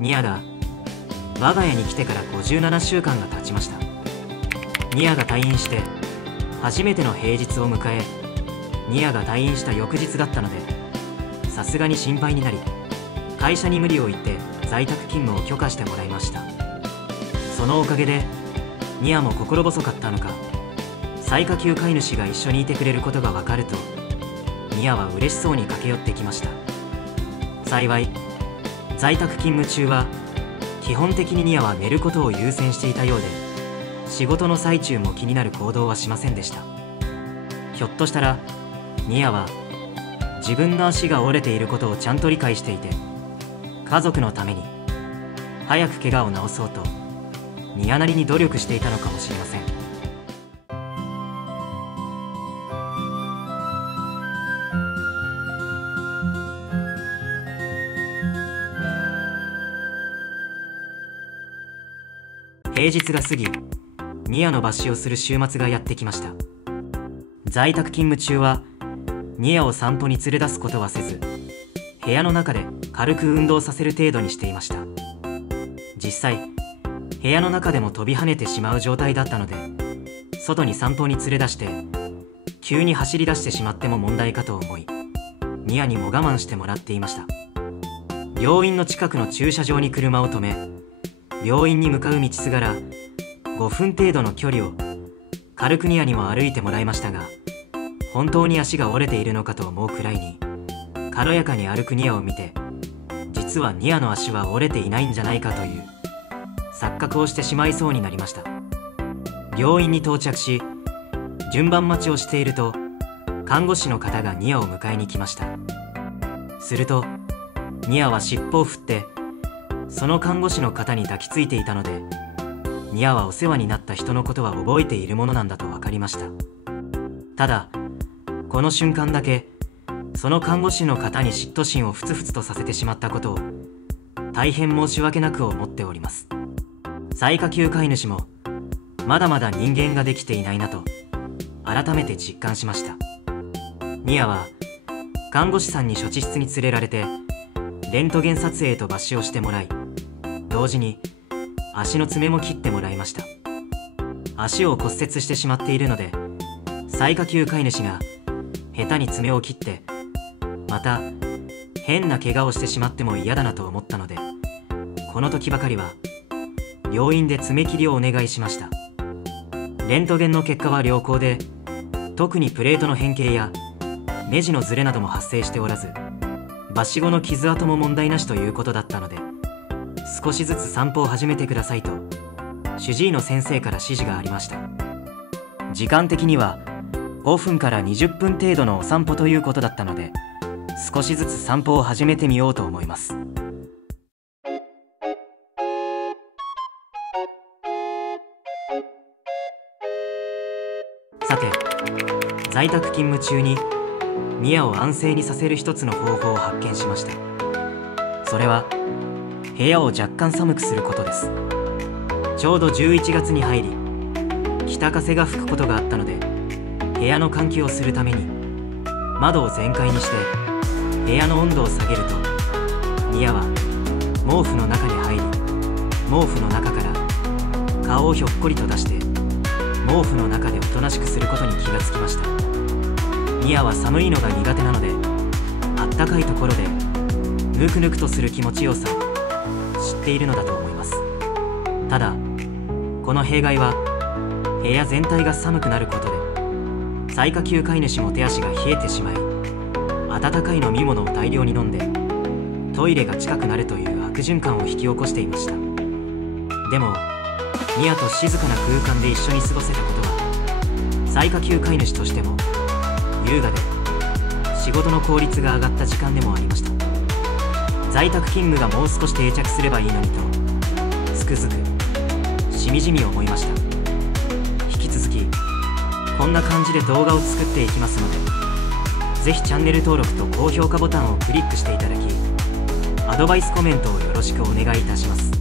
ニアが我が家に来てから57週間が経ちました。ニアが退院して初めての平日を迎え、ニアが退院した翌日だったので、さすがに心配になり、会社に無理を言って在宅勤務を許可してもらいました。そのおかげでニアも心細かったのか、最下級飼い主が一緒にいてくれることが分かると、ニアは嬉しそうに駆け寄ってきました。幸い在宅勤務中は基本的にニアは寝ることを優先していたようで、仕事の最中も気になる行動はしませんでした。ひょっとしたらニアは自分の足が折れていることをちゃんと理解していて、家族のために早く怪我を治そうとニアなりに努力していたのかもしれません。平日が過ぎ、ニアの抜歯をする週末がやってきました。在宅勤務中はニアを散歩に連れ出すことはせず、部屋の中で軽く運動させる程度にしていました。実際部屋の中でも飛び跳ねてしまう状態だったので、外に散歩に連れ出して急に走り出してしまっても問題かと思い、ニアにも我慢してもらっていました。病院の近くの駐車場に車を止め、病院に向かう道すがら5分程度の距離を軽くニアにも歩いてもらいましたが、本当に足が折れているのかと思うくらいに軽やかに歩くニアを見て、実はニアの足は折れていないんじゃないかという錯覚をしてしまいそうになりました。病院に到着し、順番待ちをしていると看護師の方がニアを迎えに来ました。するとニアは尻尾を振ってその看護師の方に抱きついていたので、ニアはお世話になった人のことは覚えているものなんだと分かりました。ただこの瞬間だけその看護師の方に嫉妬心をふつふつとさせてしまったことを大変申し訳なく思っております。最下級飼い主もまだまだ人間ができていないなと改めて実感しました。ニアは看護師さんに処置室に連れられてレントゲン撮影と抜歯をしてもらい、同時に足の爪も切ってもらいました。足を骨折してしまっているので、最下級飼い主が下手に爪を切ってまた変な怪我をしてしまっても嫌だなと思ったので、この時ばかりは病院で爪切りをお願いしました。レントゲンの結果は良好で、特にプレートの変形やネジのズレなども発生しておらず、抜歯後の傷跡も問題なしということだったので、少しずつ散歩を始めてくださいと主治医の先生から指示がありました。時間的には5分から20分程度のお散歩ということだったので、少しずつ散歩を始めてみようと思います。さて、在宅勤務中にニアを安静にさせる一つの方法を発見しました。それは部屋を若干寒くすることです。ちょうど11月に入り、北風が吹くことがあったので、部屋の換気をするために窓を全開にして部屋の温度を下げると、ニアは毛布の中に入り、毛布の中から顔をひょっこりと出して毛布の中でおとなしくすることに気がつきました。ニアは寒いのが苦手なので、あったかいところでぬくぬくとする気持ちよさを知っているのだと思います。ただこの弊害は部屋全体が寒くなることで、最下級飼い主も手足が冷えてしまい、温かい飲み物を大量に飲んでトイレが近くなるという悪循環を引き起こしていました。でもニアと静かな空間で一緒に過ごせたことは、最下級飼い主としても優雅で仕事の効率が上がった時間でもありました。在宅勤務がもう少し定着すればいいのにとつくづくしみじみ思いました。引き続きこんな感じで動画を作っていきますので、ぜひチャンネル登録と高評価ボタンをクリックしていただき、アドバイスコメントをよろしくお願いいたします。